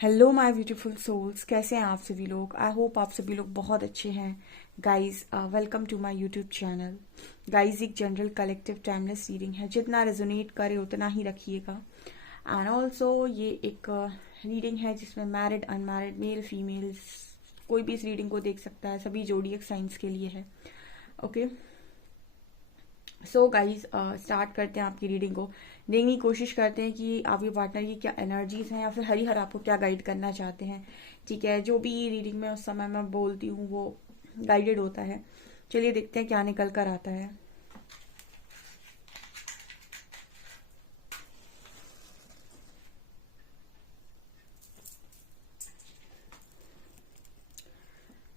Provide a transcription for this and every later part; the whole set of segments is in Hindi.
हेलो माय ब्यूटीफुल सोल्स, कैसे हैं आप सभी लोग। आई होप आप सभी लोग बहुत अच्छे हैं। Guys, welcome to my YouTube channel. Guys, एक जनरल कलेक्टिव टाइमलेस रीडिंग है, जितना रेजोनेट करे उतना ही रखिएगा। एंड ऑल्सो ये एक रीडिंग है जिसमें मैरिड अनमैरिड मेल फीमेल्स कोई भी इस रीडिंग को देख सकता है। सभी जोडियक साइंस के लिए है। ओके, सो गाइज स्टार्ट करते हैं आपकी रीडिंग को। देखने की कोशिश करते हैं कि आपके पार्टनर की क्या एनर्जीज हैं या फिर हरिहर आपको क्या गाइड करना चाहते हैं। ठीक है, जो भी रीडिंग में उस समय मैं बोलती हूँ वो गाइडेड होता है। चलिए देखते हैं क्या निकल कर आता है।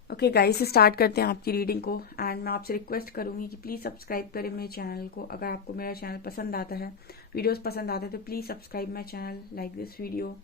ओके गाइस, स्टार्ट करते हैं आपकी रीडिंग को। एंड मैं आपसे रिक्वेस्ट करूंगी कि प्लीज़ सब्सक्राइब करें मेरे चैनल को। अगर आपको मेरा चैनल पसंद आता है, वीडियोस पसंद आते हैं, तो please subscribe my channel, like this video.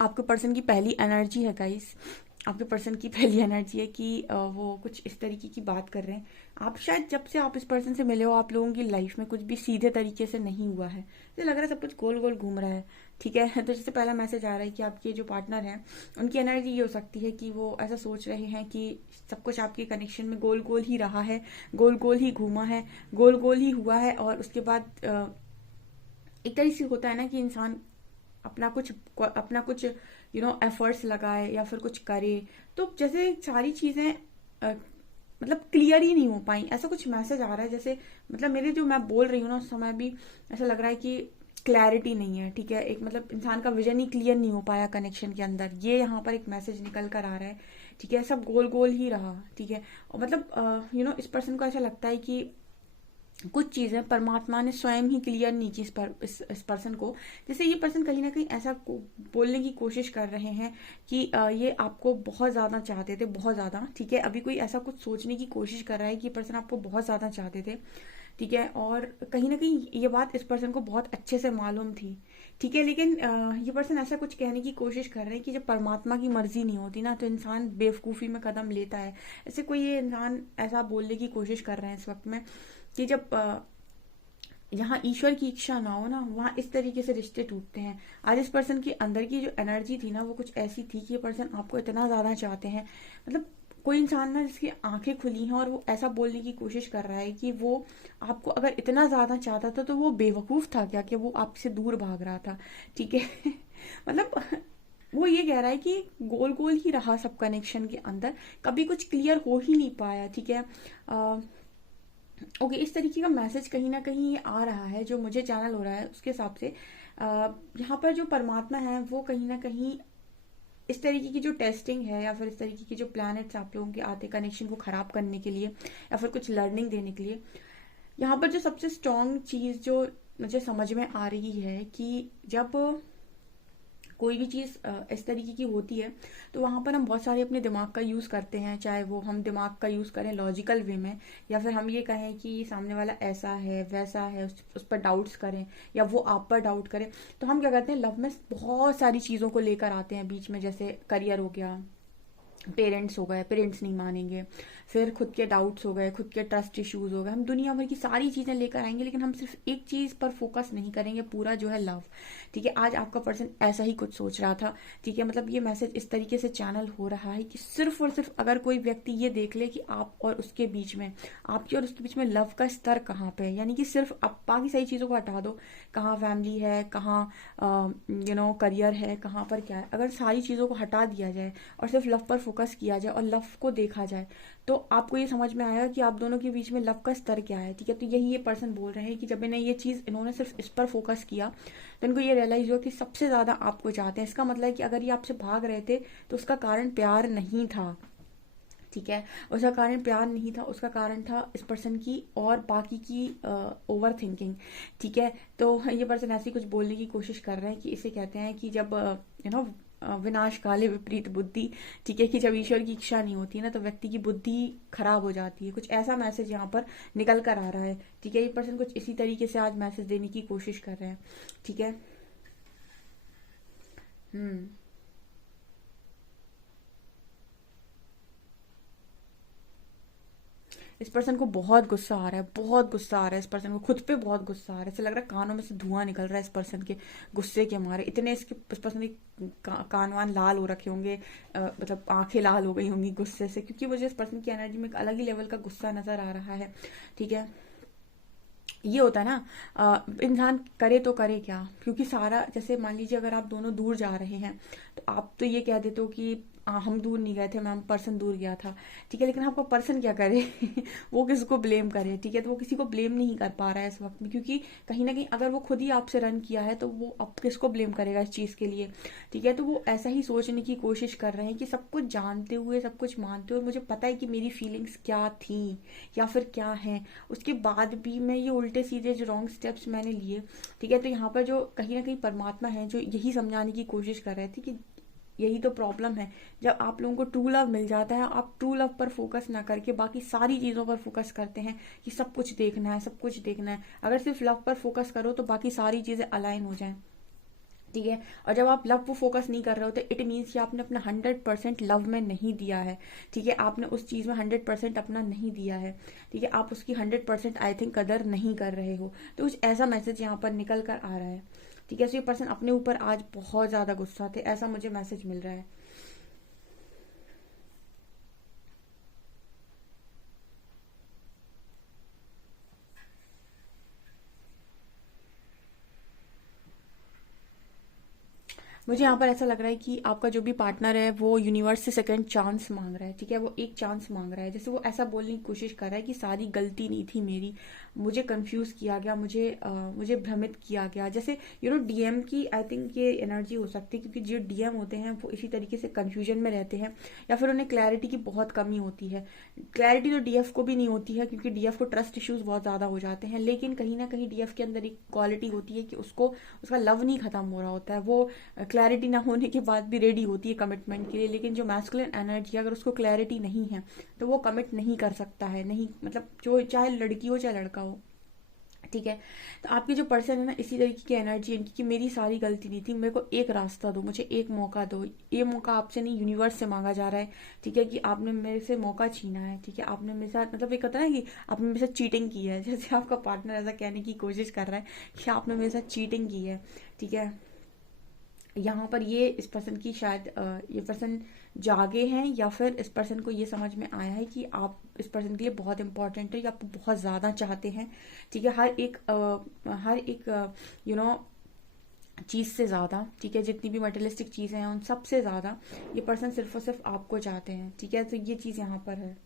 आपके पर्सन की पहली एनर्जी है गाइस। आपके पर्सन की पहली एनर्जी है कि वो कुछ इस तरीके की बात कर रहे हैं। आप शायद जब से आप इस पर्सन से मिले हो, आप लोगों की लाइफ में कुछ भी सीधे तरीके से नहीं हुआ है। मुझे लग रहा है सब कुछ गोल गोल घूम रहा है। ठीक है, तो जैसे पहला मैसेज आ रहा है कि आपके जो पार्टनर हैं उनकी एनर्जी ये हो सकती है कि वो ऐसा सोच रहे हैं कि सब कुछ आपके कनेक्शन में गोल गोल ही रहा है, गोल गोल ही घूमा है, गोल गोल ही हुआ है। और उसके बाद एक तरीके से होता है ना कि इंसान अपना कुछ एफर्ट्स लगाए या फिर कुछ करे, तो जैसे सारी चीजें मतलब क्लियर ही नहीं हो पाई। ऐसा कुछ मैसेज आ रहा है जैसे, मतलब मेरे जो मैं बोल रही हूँ ना उस समय भी ऐसा लग रहा है कि क्लैरिटी नहीं है। ठीक है, एक मतलब इंसान का विजन ही क्लियर नहीं हो पाया कनेक्शन के अंदर, ये यहाँ पर एक मैसेज निकल कर आ रहा है। ठीक है, सब गोल गोल ही रहा। ठीक है, और मतलब इस पर्सन को ऐसा लगता है कि कुछ चीजें परमात्मा ने स्वयं ही क्लियर नहीं की इस पर्सन को। जैसे ये पर्सन कहीं ना कहीं ऐसा बोलने की कोशिश कर रहे हैं कि ये आपको बहुत ज्यादा चाहते थे, बहुत ज्यादा। ठीक है, अभी कोई ऐसा कुछ सोचने की कोशिश कर रहा है कि ये पर्सन आपको बहुत ज्यादा चाहते थे। ठीक है, और कहीं ना कहीं ये बात इस पर्सन को बहुत अच्छे से मालूम थी। ठीक है, लेकिन ये पर्सन ऐसा कुछ कहने की कोशिश कर रहे हैं कि जब परमात्मा की मर्जी नहीं होती ना, तो इंसान बेवकूफ़ी में कदम लेता है। ऐसे कोई ये इंसान ऐसा बोलने की कोशिश कर रहे हैं इस वक्त में कि जब यहाँ ईश्वर की इच्छा ना हो ना, वहाँ इस तरीके से रिश्ते टूटते हैं। आज इस पर्सन के अंदर की जो एनर्जी थी ना, वो कुछ ऐसी थी कि ये पर्सन आपको इतना ज्यादा चाहते हैं। मतलब कोई इंसान ना जिसकी आंखें खुली हैं और वो ऐसा बोलने की कोशिश कर रहा है कि वो आपको अगर इतना ज्यादा चाहता था तो वो बेवकूफ था क्या कि वो आपसे दूर भाग रहा था। ठीक है मतलब वो ये कह रहा है कि गोल गोल ही रहा सब कनेक्शन के अंदर, कभी कुछ क्लियर हो ही नहीं पाया। ठीक है, ओके, इस तरीके का मैसेज कहीं ना कहीं ये आ रहा है जो मुझे चैनल हो रहा है उसके हिसाब से। यहाँ पर जो परमात्मा है वो कहीं ना कहीं इस तरीके की जो टेस्टिंग है या फिर इस तरीके की जो प्लैनेट्स आप लोगों के आते कनेक्शन को खराब करने के लिए या फिर कुछ लर्निंग देने के लिए, यहाँ पर जो सबसे स्ट्रॉन्ग चीज जो मुझे समझ में आ रही है कि जब कोई भी चीज इस तरीके की होती है तो वहां पर हम बहुत सारे अपने दिमाग का यूज करते हैं। चाहे वो हम दिमाग का यूज करें लॉजिकल वे में, या फिर हम ये कहें कि सामने वाला ऐसा है वैसा है, उस पर डाउट्स करें या वो आप पर डाउट करें। तो हम क्या करते हैं, लव में बहुत सारी चीजों को लेकर आते हैं बीच में। जैसे करियर हो गया, पेरेंट्स हो गए, पेरेंट्स नहीं मानेंगे, फिर खुद के डाउट्स हो गए, खुद के ट्रस्ट इश्यूज हो गए, हम दुनिया भर की सारी चीजें लेकर आएंगे, लेकिन हम सिर्फ एक चीज पर फोकस नहीं करेंगे, पूरा जो है लव। ठीक है, आज आपका पर्सन ऐसा ही कुछ सोच रहा था। ठीक है, मतलब ये मैसेज इस तरीके से चैनल हो रहा है कि सिर्फ और सिर्फ अगर कोई व्यक्ति ये देख ले कि आप और उसके बीच में, आपके और उसके बीच में लव का स्तर कहाँ पे है, यानी कि सिर्फ आप बाकी सारी चीजों को हटा दो, कहाँ फैमिली है, कहाँ करियर है, कहाँ पर क्या है, अगर सारी चीजों को हटा दिया जाए और सिर्फ लव पर फोकस किया जाए और लव को देखा जाए, तो आपको ये समझ में आएगा कि आप दोनों के बीच में लव का स्तर क्या है। ठीक है, तो यही ये पर्सन बोल रहे हैं कि जब इन्हें ये चीज, इन्होंने सिर्फ इस पर फोकस किया तो इनको ये रियलाइज हुआ कि सबसे ज्यादा आपको चाहते हैं। इसका मतलब है कि अगर ये आपसे भाग रहे थे तो उसका कारण प्यार नहीं था। ठीक है। उसका कारण प्यार नहीं था, उसका कारण था इस पर्सन की और बाकी की ओवर थिंकिंग। ठीक है। तो ये पर्सन ऐसी कुछ बोलने की कोशिश कर रहे हैं कि इसे कहते हैं कि जब विनाश काले विपरीत बुद्धि। ठीक है, कि जब ईश्वर की इच्छा नहीं होती ना तो व्यक्ति की बुद्धि खराब हो जाती है। कुछ ऐसा मैसेज यहाँ पर निकल कर आ रहा है। ठीक है, ये पर्सन कुछ इसी तरीके से आज मैसेज देने की कोशिश कर रहे हैं। ठीक है। हम्म। इस पर्सन को बहुत गुस्सा आ रहा है, बहुत गुस्सा आ रहा है इस पर्सन को, खुद पे बहुत गुस्सा आ रहा है। ऐसा लग रहा है कानों में से धुआं निकल रहा है इस पर्सन के गुस्से के मारे। इतने इस पर्सन के कान वान लाल हो रखे होंगे, मतलब आंखें लाल हो गई होंगी गुस्से से, क्योंकि मुझे इस पर्सन की एनर्जी में एक अलग ही लेवल का गुस्सा नजर आ रहा है। ठीक है। ये होता है ना, इंसान करे तो करे क्या, क्योंकि सारा, जैसे मान लीजिए अगर आप दोनों दूर जा रहे हैं तो आप तो ये कह देते हो कि हम दूर नहीं गए थे मैम, पर्सन दूर गया था। ठीक है, लेकिन आपका पर्सन क्या करे वो किसको ब्लेम करे। ठीक है, तो वो किसी को ब्लेम नहीं कर पा रहा है इस वक्त में, क्योंकि कहीं ना कहीं अगर वो खुद ही आपसे रन किया है तो वो अब किसको ब्लेम करेगा इस चीज के लिए। ठीक है, तो वो ऐसा ही सोचने की कोशिश कर रहे हैं कि सब कुछ जानते हुए, सब कुछ मानते हुए, मुझे पता है कि मेरी फीलिंग्स क्या थी या फिर क्या है, उसके बाद भी मैं ये उल्टे सीधे जो रॉन्ग स्टेप्स मैंने लिए। ठीक है, तो यहाँ पर जो कहीं ना कहीं परमात्मा है जो यही समझाने की कोशिश कर रहे थे कि यही तो प्रॉब्लम है। जब आप लोगों को ट्रू लव मिल जाता है, आप ट्रू लव पर फोकस ना करके बाकी सारी चीजों पर फोकस करते हैं कि सब कुछ देखना है, सब कुछ देखना है। अगर सिर्फ लव पर फोकस करो तो बाकी सारी चीजें अलाइन हो जाएं। ठीक है, और जब आप लव को फोकस नहीं कर रहे हो तो इट मीन्स कि आपने अपना 100% लव में नहीं दिया है। ठीक है, आपने उस चीज में 100% अपना नहीं दिया है। ठीक है, आप उसकी 100% आई थिंक कदर नहीं कर रहे हो। तो कुछ ऐसा मैसेज यहाँ पर निकल कर आ रहा है। ठीक है, तो ये पर्सन अपने ऊपर आज बहुत ज्यादा गुस्सा थे, ऐसा मुझे मैसेज मिल रहा है। मुझे यहाँ पर ऐसा लग रहा है कि आपका जो भी पार्टनर है वो यूनिवर्स से सेकंड चांस मांग रहा है। ठीक है, वो एक चांस मांग रहा है, जैसे वो ऐसा बोलने की कोशिश कर रहा है कि सारी गलती नहीं थी मेरी, मुझे कंफ्यूज किया गया, मुझे भ्रमित किया गया। जैसे डीएम की आई थिंक ये एनर्जी हो सकती है, क्योंकि जो डीएम होते हैं वो इसी तरीके से कंफ्यूजन में रहते हैं या फिर उन्हें क्लैरिटी की बहुत कमी होती है। क्लैरिटी तो डीएफ को भी नहीं होती है, क्योंकि डीएफ को ट्रस्ट इश्यूज बहुत ज्यादा हो जाते हैं, लेकिन कहीं ना कहीं डीएफ के अंदर एक क्वालिटी होती है कि उसको उसका लव नहीं खत्म हो रहा होता है। वो क्लैरिटी ना होने के बाद भी रेडी होती है कमिटमेंट के लिए, लेकिन जो मैस्कुलिन एनर्जी है अगर उसको क्लैरिटी नहीं है तो वो कमिट नहीं कर सकता है, नहीं, मतलब जो चाहे लड़की हो चाहे लड़का हो। ठीक है, तो आपकी जो पर्सन है ना, इसी तरीके की एनर्जी है इनकी कि मेरी सारी गलती नहीं थी, मेरे को एक रास्ता दो, मुझे एक मौका दो। ये मौका आपसे नहीं, यूनिवर्स से मांगा जा रहा है। ठीक है, कि आपने मेरे से मौका छीना है। ठीक है, आपने मेरे साथ, मतलब एक होता है ना कि आपने मेरे साथ चीटिंग की है, जैसे आपका पार्टनर ऐसा कहने की कोशिश कर रहा है कि आपने मेरे साथ चीटिंग की है। ठीक है, यहाँ पर ये इस पर्सन की शायद ये पर्सन जागे हैं, या फिर इस पर्सन को ये समझ में आया है कि आप इस पर्सन के लिए बहुत इंपॉर्टेंट है, या आपको बहुत ज्यादा चाहते हैं। ठीक है, हर एक चीज से ज्यादा। ठीक है, जितनी भी मटेरियलिस्टिक चीजें हैं उन सब से ज्यादा ये पर्सन सिर्फ और सिर्फ आपको चाहते हैं। ठीक है, तो ये चीज यहाँ पर है।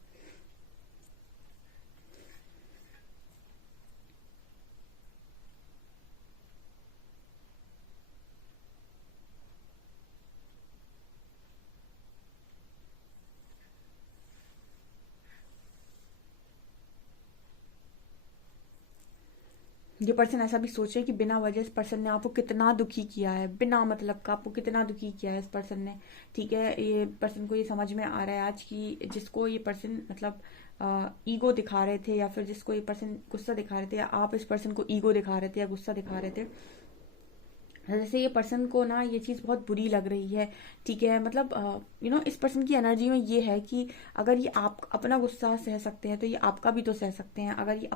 ये पर्सन ऐसा भी सोच रहे हैं कि बिना वजह इस पर्सन ने आपको कितना दुखी किया है, बिना मतलब का आपको कितना दुखी किया है इस पर्सन ने। ठीक है, ये पर्सन को ये समझ में आ रहा है आज कि जिसको ये पर्सन मतलब ईगो दिखा रहे थे, या फिर जिसको ये पर्सन गुस्सा दिखा रहे थे, या आप इस पर्सन को ईगो दिखा रहे थे या गुस्सा दिखा रहे थे, जैसे ये पर्सन को ना ये चीज बहुत बुरी लग रही है। ठीक है, मतलब इस पर्सन की एनर्जी में ये है कि अगर ये आप अपना गुस्सा सह सकते हैं तो ये आपका भी तो सह सकते हैं। अगर ये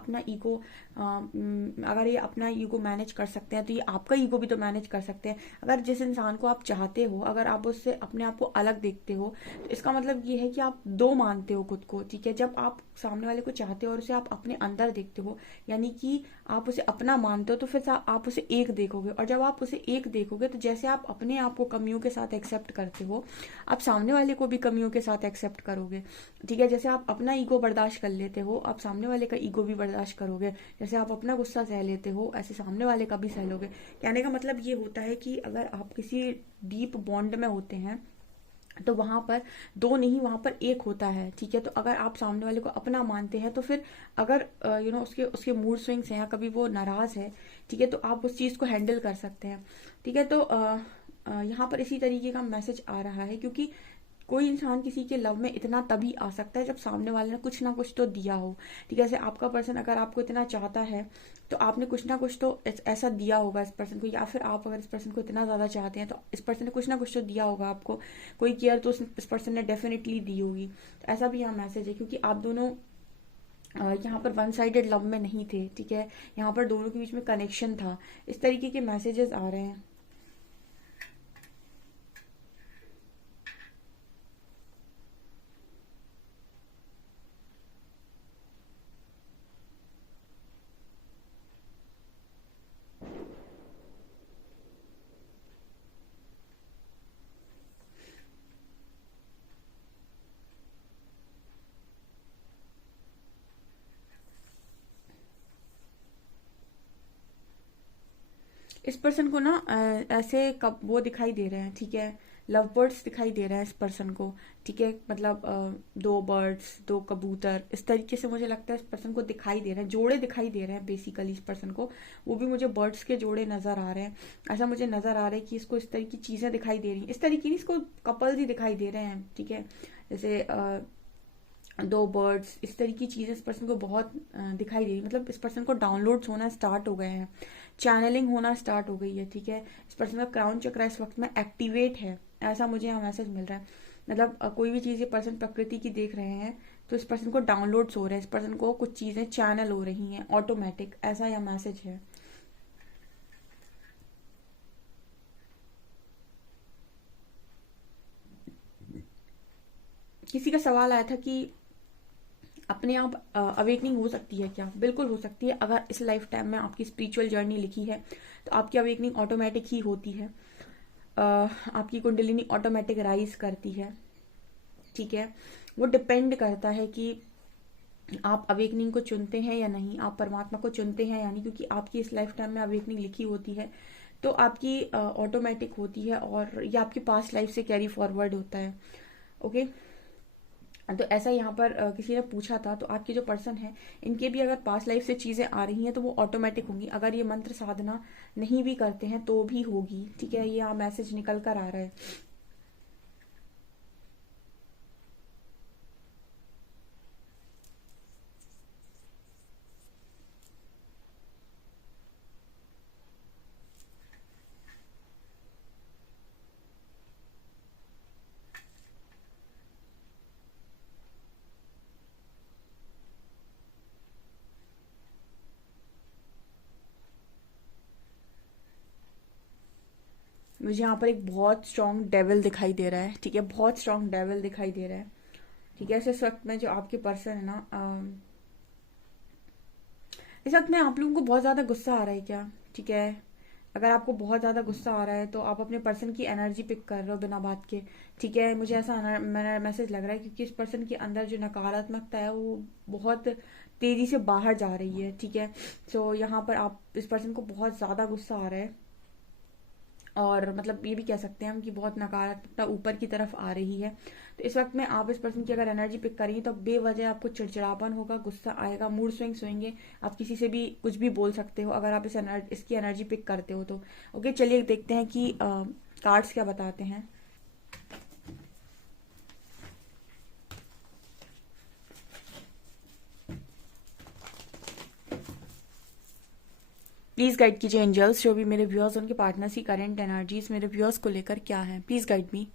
अपना ईगो मैनेज कर सकते हैं तो ये आपका ईगो भी तो मैनेज कर सकते हैं। अगर जिस इंसान को आप चाहते हो, अगर आप उससे अपने आप को अलग देखते हो, तो इसका मतलब ये है कि आप दो मानते हो खुद को। ठीक है, जब आप सामने वाले को चाहते हो और उसे आप अपने अंदर देखते हो, यानी कि आप उसे अपना मानते हो, तो फिर आप उसे एक देखोगे, और जब आप उसे एक देखोगे तो जैसे आप अपने आप को कमियों के साथ एक्सेप्ट करते हो, आप सामने वाले को भी कमियों के साथ एक्सेप्ट करोगे। ठीक है, जैसे आप अपना ईगो बर्दाश्त कर लेते हो, आप सामने वाले का ईगो भी बर्दाश्त करोगे। जैसे आप अपना गुस्सा सह लेते हो, ऐसे सामने वाले का भी सह लोगे। कहने का मतलब ये होता है कि अगर आप किसी डीप बॉन्ड में होते हैं तो वहां पर दो नहीं, वहां पर एक होता है, ठीक है। तो अगर आप सामने वाले को अपना मानते हैं तो फिर अगर उसके उसके मूड स्विंग्स हैं या कभी वो नाराज है, ठीक है, तो आप उस चीज को हैंडल कर सकते हैं, ठीक है। तो यहाँ पर इसी तरीके का मैसेज आ रहा है, क्योंकि कोई इंसान किसी के लव में इतना तभी आ सकता है जब सामने वाले ने कुछ ना कुछ तो दिया हो, ठीक है। जैसे आपका पर्सन अगर आपको इतना चाहता है तो आपने कुछ ना कुछ तो ऐसा दिया होगा इस पर्सन को, या फिर आप अगर इस पर्सन को इतना ज्यादा चाहते हैं तो इस पर्सन ने कुछ ना कुछ तो दिया होगा आपको, कोई केयर तो इस पर्सन ने डेफिनेटली दी होगी। तो ऐसा भी यहाँ मैसेज है, क्योंकि आप दोनों यहाँ पर वन साइडेड लव में नहीं थे, ठीक है। यहाँ पर दोनों के बीच में कनेक्शन था, इस तरीके के मैसेजेस आ रहे हैं। इस पर्सन को ना ऐसे कब वो दिखाई दे रहे हैं, ठीक है, लव बर्ड्स दिखाई दे रहा है इस पर्सन को, ठीक है। मतलब दो बर्ड्स, दो कबूतर, इस तरीके से मुझे लगता है इस पर्सन को दिखाई दे रहे हैं, जोड़े दिखाई दे रहे हैं बेसिकली इस पर्सन को। वो भी मुझे बर्ड्स के जोड़े नजर आ रहे हैं। ऐसा मुझे नजर आ रहा है कि इसको इस तरह की चीजें दिखाई दे रही हैं, इस तरीके की इसको कपल्स ही दिखाई दे रहे हैं, ठीक है। जैसे दो बर्ड्स, इस तरह की चीजें इस पर्सन को बहुत दिखाई दे रही, मतलब इस पर्सन को डाउनलोड्स होना स्टार्ट हो गए हैं, चैनलिंग होना स्टार्ट हो गई है, ठीक है। इस पर्सन का क्राउन चक्र इस वक्त में एक्टिवेट है, ऐसा मुझे यहाँ मैसेज मिल रहा है। मतलब कोई भी चीज ये पर्सन प्रकृति की देख रहे हैं तो इस पर्सन को डाउनलोड्स हो रहे हैं, इस पर्सन को कुछ चीजें चैनल हो रही हैं ऑटोमेटिक, ऐसा यह मैसेज है। किसी का सवाल आया था कि अपने आप अवेकनिंग हो सकती है क्या? बिल्कुल हो सकती है। अगर इस लाइफ टाइम में आपकी स्पिरिचुअल जर्नी लिखी है तो आपकी अवेकनिंग ऑटोमेटिक ही होती है। आपकी कुंडलिनी ऑटोमेटिक राइज करती है, ठीक है। वो डिपेंड करता है कि आप अवेकनिंग को चुनते हैं या नहीं, आप परमात्मा को चुनते हैं या नहीं, क्योंकि आपकी इस लाइफ टाइम में अवेकनिंग लिखी होती है तो आपकी ऑटोमेटिक होती है, और ये आपकी पास्ट लाइफ से कैरी फॉरवर्ड होता है। ओके। तो ऐसा यहाँ पर किसी ने पूछा था, तो आपके जो पर्सन है इनके भी अगर पास्ट लाइफ से चीजें आ रही हैं तो वो ऑटोमेटिक होंगी, अगर ये मंत्र साधना नहीं भी करते हैं तो भी होगी, ठीक है। ये यहाँ मैसेज निकल कर आ रहा है। मुझे यहाँ पर एक बहुत स्ट्रांग डेविल दिखाई दे रहा है, ठीक है, बहुत स्ट्रांग डेविल दिखाई दे रहा है, ठीक है। इस वक्त में जो आपके पर्सन है ना, इस वक्त में आप लोगों को बहुत ज्यादा गुस्सा आ रहा है क्या, ठीक है। अगर आपको बहुत ज्यादा गुस्सा आ रहा है तो आप अपने पर्सन की एनर्जी पिक कर रहे हो बिना बात के, ठीक है। मुझे ऐसा मैसेज लग रहा है, क्योंकि इस पर्सन के अंदर जो नकारात्मकता है वो बहुत तेजी से बाहर जा रही है, ठीक है। तो यहाँ पर आप इस पर्सन को बहुत ज्यादा गुस्सा आ रहा है, और मतलब ये भी कह सकते हैं हम कि बहुत नकारात्मकता ऊपर की तरफ आ रही है। तो इस वक्त में आप इस पर्सन की अगर एनर्जी पिक करेंगे तो बेवजह आपको चिड़चिड़ापन होगा, गुस्सा आएगा, मूड स्विंग्स होंगे, आप किसी से भी कुछ भी बोल सकते हो अगर आप इसकी एनर्जी पिक करते हो तो। ओके, चलिए देखते हैं कि कार्ड्स क्या बताते हैं। प्लीज गाइड कीजिए एंजल्स, जो भी मेरे व्यूअर्स उनके पार्टनर्स की करंट एनर्जीज मेरे व्यूअर्स को लेकर क्या है, please guide me.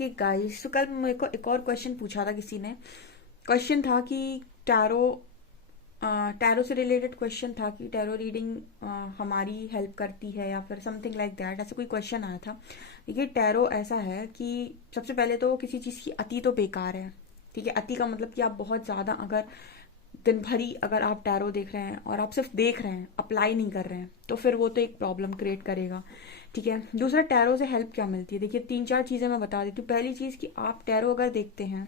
Okay guys, तो कल मेरे को एक और क्वेश्चन पूछा था किसी ने। क्वेश्चन था कि टैरो टैरो से रिलेटेड क्वेश्चन था कि टैरो रीडिंग हमारी हेल्प करती है या फिर समथिंग लाइक दैट, ऐसा कोई क्वेश्चन आया था। देखिए, टैरो ऐसा है कि सबसे पहले तो किसी चीज़ की अति तो बेकार है। ठीक है, अति का मतलब कि आप बहुत ज़्यादा अगर दिन भर ही अगर आप टैरो देख रहे हैं और आप सिर्फ देख रहे हैं, अप्लाई नहीं कर रहे हैं, तो फिर वो तो एक प्रॉब्लम क्रिएट करेगा। ठीक है, दूसरा, टैरो से हेल्प क्या मिलती है। देखिए, 3-4 चीज़ें मैं बता देती हूँ। पहली चीज़ कि आप टैरो अगर देखते हैं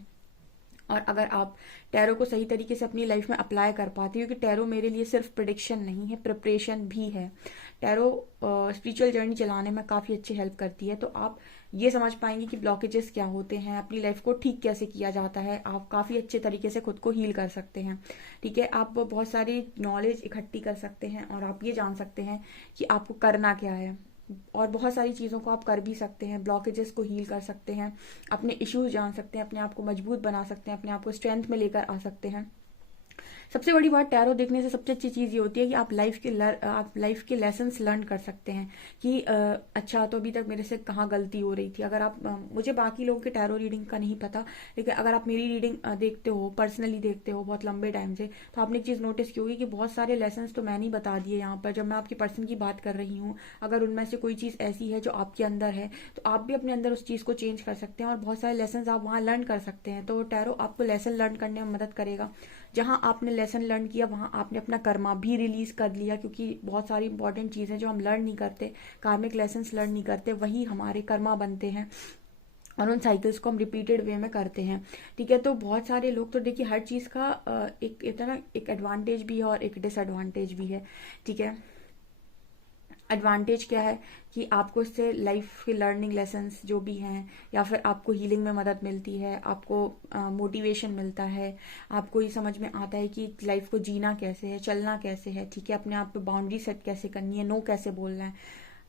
और अगर आप टैरो को सही तरीके से अपनी लाइफ में अप्लाई कर पाते हो, क्योंकि टैरो मेरे लिए सिर्फ प्रिडिक्शन नहीं है, प्रिपरेशन भी है। टैरो स्पिरिचुअल जर्नी चलाने में काफ़ी अच्छी हेल्प करती है। तो आप ये समझ पाएंगे कि ब्लॉकेजेस क्या होते हैं, अपनी लाइफ को ठीक कैसे किया जाता है, आप काफ़ी अच्छे तरीके से खुद को हील कर सकते हैं। ठीक है, आप बहुत सारी नॉलेज इकट्ठी कर सकते हैं और आप ये जान सकते हैं कि आपको करना क्या है। और बहुत सारी चीज़ों को आप कर भी सकते हैं, ब्लॉकेजेस को हील कर सकते हैं, अपने इश्यूज जान सकते हैं, अपने आप को मजबूत बना सकते हैं, अपने आप को स्ट्रेंथ में लेकर आ सकते हैं। सबसे बड़ी बात टैरो देखने से सबसे अच्छी चीज़ ये होती है कि आप लाइफ के लेसन्स लर्न कर सकते हैं कि अच्छा, तो अभी तक मेरे से कहाँ गलती हो रही थी। अगर आप मुझे बाकी लोगों के टैरो रीडिंग का नहीं पता, लेकिन अगर आप मेरी रीडिंग देखते हो, पर्सनली देखते हो बहुत लंबे टाइम से, तो आपने एक चीज़ नोटिस की होगी कि बहुत सारे लेसन्स तो मैंने ही बता दिए यहाँ पर। जब मैं आपकी पर्सन की बात कर रही हूँ, अगर उनमें से कोई चीज़ ऐसी है जो आपके अंदर है, तो आप भी अपने अंदर उस चीज़ को चेंज कर सकते हैं और बहुत सारे लेसन्स आप वहाँ लर्न कर सकते हैं। तो टैरो आपको लेसन लर्न करने में मदद करेगा। जहां आपने लेसन लर्न किया वहां आपने अपना कर्मा भी रिलीज कर लिया, क्योंकि बहुत सारी इंपॉर्टेंट चीजें जो हम लर्न नहीं करते, कार्मिक लेसन लर्न नहीं करते, वही हमारे कर्मा बनते हैं और उन साइकिल्स को हम रिपीटेड वे में करते हैं। ठीक है, तो बहुत सारे लोग तो देखिए हर चीज़ का एक इतना एक एडवांटेज भी है और एक डिसएडवांटेज भी है। ठीक है, एडवांटेज क्या है कि आपको इससे लाइफ के लर्निंग लेसन्स जो भी हैं, या फिर आपको हीलिंग में मदद मिलती है, आपको मोटिवेशन मिलता है, आपको ये समझ में आता है कि लाइफ को जीना कैसे है, चलना कैसे है। ठीक है, अपने आप पे बाउंड्री सेट कैसे करनी है, नो कैसे बोलना है।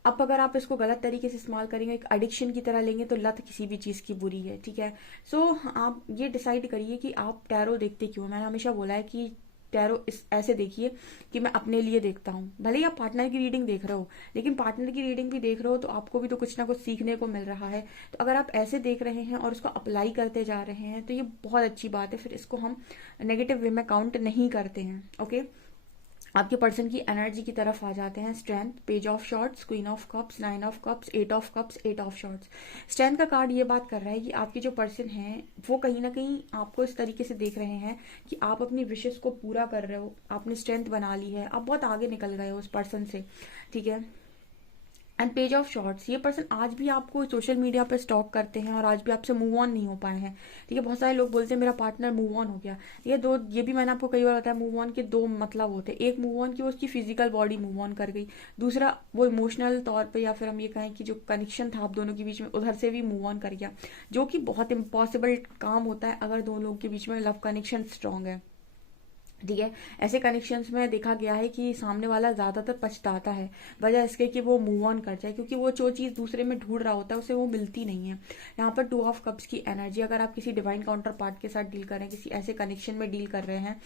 अब अगर आप इसको गलत तरीके से इस्तेमाल करेंगे, एक एडिक्शन की तरह लेंगे, तो लत किसी भी चीज़ की बुरी है। ठीक है, सो आप ये डिसाइड करिए कि आप टैरो देखते क्यों। मैंने हमेशा बोला है कि टैरो इस ऐसे देखिए कि मैं अपने लिए देखता हूँ। भले ही आप पार्टनर की रीडिंग देख रहे हो, लेकिन पार्टनर की रीडिंग भी देख रहे हो तो आपको भी तो कुछ ना कुछ सीखने को मिल रहा है। तो अगर आप ऐसे देख रहे हैं और उसको अप्लाई करते जा रहे हैं, तो ये बहुत अच्छी बात है। फिर इसको हम नेगेटिव वे में काउंट नहीं करते हैं। ओके, आपके पर्सन की एनर्जी की तरफ आ जाते हैं। Strength, page of shorts, queen of cups, 9 of cups, 8 of cups, 8 of shorts. Strength का कार्ड ये बात कर रहा है कि आपके जो पर्सन हैं वो कहीं ना कहीं आपको इस तरीके से देख रहे हैं कि आप अपनी विशेष को पूरा कर रहे हो, आपने स्ट्रेंथ बना ली है, आप बहुत आगे निकल गए हो उस पर्सन से। ठीक है, एंड पेज ऑफ शॉर्ट्स, ये पर्सन आज भी आपको सोशल मीडिया पर स्टॉक करते हैं और आज भी आपसे मूव ऑन नहीं हो पाए हैं। ठीक है, बहुत सारे लोग बोलते हैं मेरा पार्टनर मूव ऑन हो गया। ये भी मैंने आपको कई बार बताया, मूव ऑन के दो मतलब होते हैं। एक मूव ऑन की वो उसकी फिजिकल बॉडी मूव ऑन कर गई, दूसरा वो इमोशनल तौर पे या फिर हम ये कहें कि जो कनेक्शन था आप दोनों के बीच में, उधर से भी मूव ऑन कर गया, जो कि बहुत इम्पॉसिबल काम होता है अगर दोनों लोगों के बीच में लव कनेक्शन स्ट्रांग है। ठीक है, ऐसे कनेक्शंस में देखा गया है कि सामने वाला ज्यादातर पछताता है, वजह इसके कि वो मूव ऑन कर जाए, क्योंकि वो जो चीज दूसरे में ढूंढ रहा होता है उसे वो मिलती नहीं है। यहाँ पर 2 ऑफ कप्स की एनर्जी, अगर आप किसी डिवाइन काउंटर पार्ट के साथ डील कर रहे हैं, किसी ऐसे कनेक्शन में डील कर रहे हैं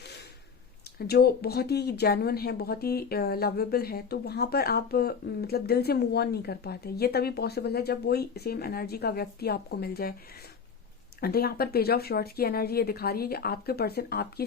जो बहुत ही जेन्युइन है, बहुत ही लवेबल है, तो वहां पर आप मतलब दिल से मूव ऑन नहीं कर पाते। ये तभी पॉसिबल है जब वही सेम एनर्जी का व्यक्ति आपको मिल जाए। तो यहाँ पर पेज ऑफ शॉर्ट्स की एनर्जी ये दिखा रही है कि आपके पर्सन आपकी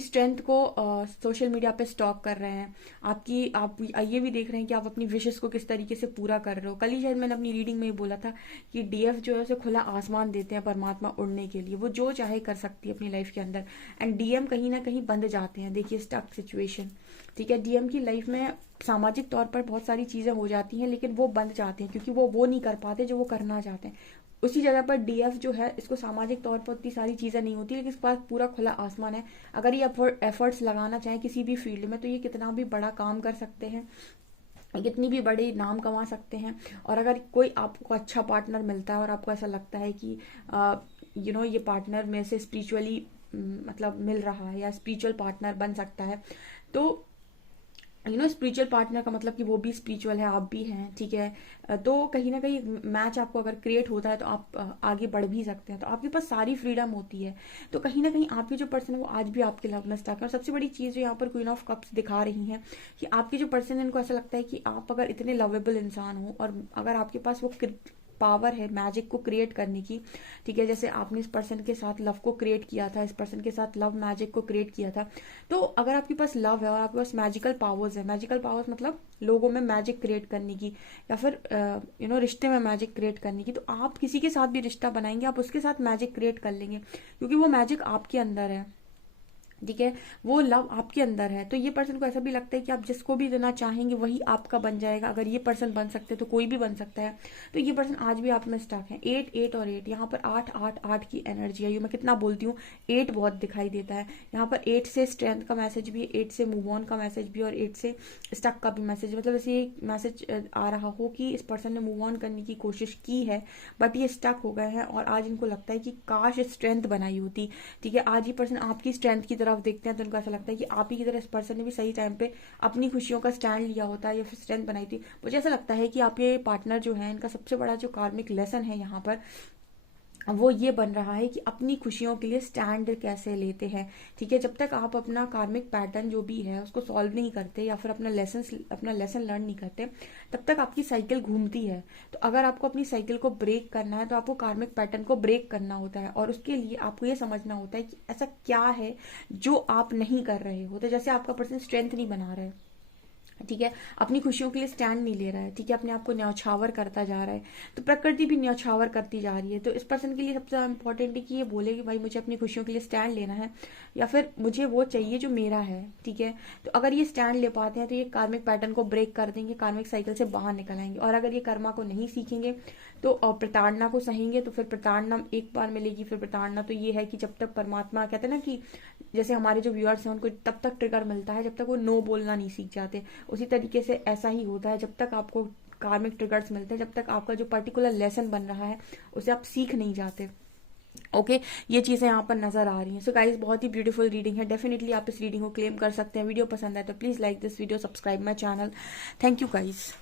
स्ट्रेंथ को सोशल मीडिया पे स्टॉक कर रहे हैं। आप ये भी देख रहे हैं कि आप अपनी विशेष को किस तरीके से पूरा कर रहे हो। कल ही शायद मैंने अपनी रीडिंग में ये बोला था कि डीएफ जो है उसे खुला आसमान देते हैं परमात्मा उड़ने के लिए, वो जो चाहे कर सकती है अपनी लाइफ के अंदर। एंड डीएम कहीं ना कहीं बंद जाते हैं, देखिए स्टक सिचुएशन। ठीक है, डीएम की लाइफ में सामाजिक तौर पर बहुत सारी चीजें हो जाती हैं, लेकिन वो बंद जाते हैं क्योंकि वो नहीं कर पाते जो वो करना चाहते हैं। उसी जगह पर डीएफ जो है, इसको सामाजिक तौर पर उतनी सारी चीजें नहीं होती, लेकिन इसके पास पूरा खुला आसमान है। अगर ये एफर्ट्स लगाना चाहे किसी भी फील्ड में, तो ये कितना भी बड़ा काम कर सकते हैं, कितनी भी बड़ी नाम कमा सकते हैं। और अगर कोई आपको अच्छा पार्टनर मिलता है और आपको ऐसा लगता है कि ये पार्टनर में से स्पिरिचुअली मतलब मिल रहा है या स्पिरिचुअल पार्टनर बन सकता है, तो स्पिरिचुअल पार्टनर का मतलब कि वो भी स्पिरिचुअल है, आप भी हैं। ठीक है, तो कहीं ना कहीं मैच आपको अगर क्रिएट होता है तो आप आगे बढ़ भी सकते हैं, तो आपके पास सारी फ्रीडम होती है। तो कहीं ना कहीं आपके जो पर्सन है वो आज भी आपके लव में स्टक है। और सबसे बड़ी चीज़ जो यहाँ पर क्वीन ऑफ कप्स दिखा रही है कि आपके जो पर्सन है, इनको ऐसा लगता है कि आप अगर इतने लवेबल इंसान हो और अगर आपके पास वो पावर है मैजिक को क्रिएट करने की, ठीक है। जैसे आपने इस पर्सन के साथ लव को क्रिएट किया था, इस पर्सन के साथ लव मैजिक को क्रिएट किया था, तो अगर आपके पास लव है और आपके पास मैजिकल पावर्स है, मैजिकल पावर्स मतलब लोगों में मैजिक क्रिएट करने की या फिर रिश्ते में मैजिक क्रिएट करने की, तो आप किसी के साथ भी रिश्ता बनाएंगे, आप उसके साथ मैजिक क्रिएट कर लेंगे, क्योंकि वो मैजिक आपके अंदर है, ठीक है। वो लव आपके अंदर है। तो ये पर्सन को ऐसा भी लगता है कि आप जिसको भी देना चाहेंगे वही आपका बन जाएगा। अगर ये पर्सन बन सकते तो कोई भी बन सकता है। तो ये पर्सन आज भी आप में स्टक है। 8 8 और 8, यहाँ पर 8 8 8 की एनर्जी है। ये मैं कितना बोलती हूँ, 8 बहुत दिखाई देता है यहाँ पर। 8 से स्ट्रेंथ का मैसेज भी है, 8 से मूव ऑन का मैसेज भी, और 8 से स्टक का भी मैसेज। मतलब ऐसे एक मैसेज आ रहा हो कि इस पर्सन ने मूव ऑन करने की कोशिश की है बट ये स्टक हो गए हैं, और आज इनको लगता है कि काश स्ट्रेंथ बनाई होती, ठीक है। आज ये पर्सन आपकी स्ट्रेंथ की तरफ देखते हैं तो उनको ऐसा लगता है कि आप ही की तरह इस पर्सन ने भी सही टाइम पे अपनी खुशियों का स्टैंड लिया होता है या फिर स्ट्रेंथ बनाई थी। मुझे ऐसा लगता है कि आपके पार्टनर जो है, इनका सबसे बड़ा जो कार्मिक लेसन है यहाँ पर वो ये बन रहा है कि अपनी खुशियों के लिए स्टैंड कैसे लेते हैं, ठीक है। जब तक आप अपना कार्मिक पैटर्न जो भी है उसको सॉल्व नहीं करते या फिर अपना लेसन लर्न नहीं करते, तब तक आपकी साइकिल घूमती है। तो अगर आपको अपनी साइकिल को ब्रेक करना है तो आपको कार्मिक पैटर्न को ब्रेक करना होता है, और उसके लिए आपको ये समझना होता है कि ऐसा क्या है जो आप नहीं कर रहे हो। तो जैसे आपका पर्सन स्ट्रेंथ नहीं बना रहा है, ठीक है, अपनी खुशियों के लिए स्टैंड नहीं ले रहा है, ठीक है, अपने आप को न्यौछावर करता जा रहा है, तो प्रकृति भी न्यौछावर करती जा रही है। तो इस पर्सन के लिए सबसे ज्यादा इंपॉर्टेंट है कि ये बोले कि भाई मुझे अपनी खुशियों के लिए स्टैंड लेना है, या फिर मुझे वो चाहिए जो मेरा है, ठीक है। तो अगर ये स्टैंड ले पाते हैं तो ये कार्मिक पैटर्न को ब्रेक कर देंगे, कार्मिक साइकिल से बाहर निकल आएंगे। और अगर ये कर्मा को नहीं सीखेंगे तो प्रताड़ना को सहेंगे, तो फिर प्रताड़ना एक बार मिलेगी। फिर प्रताड़ना तो ये है कि जब तक परमात्मा, कहते हैं ना कि जैसे हमारे जो व्यूअर्स हैं उनको तब तक ट्रिगर मिलता है जब तक वो नो बोलना नहीं सीख जाते, उसी तरीके से ऐसा ही होता है। जब तक आपको कार्मिक ट्रिगर्स मिलते हैं, जब तक आपका जो पर्टिकुलर लेसन बन रहा है उसे आप सीख नहीं जाते। ओके ये चीजें यहाँ पर नजर आ रही हैं। सो गाइस बहुत ही ब्यूटीफुल रीडिंग है, डेफिनेटली आप इस रीडिंग को क्लेम कर सकते हैं। वीडियो पसंद आए तो please like this video, subscribe my channel. Thank you guys.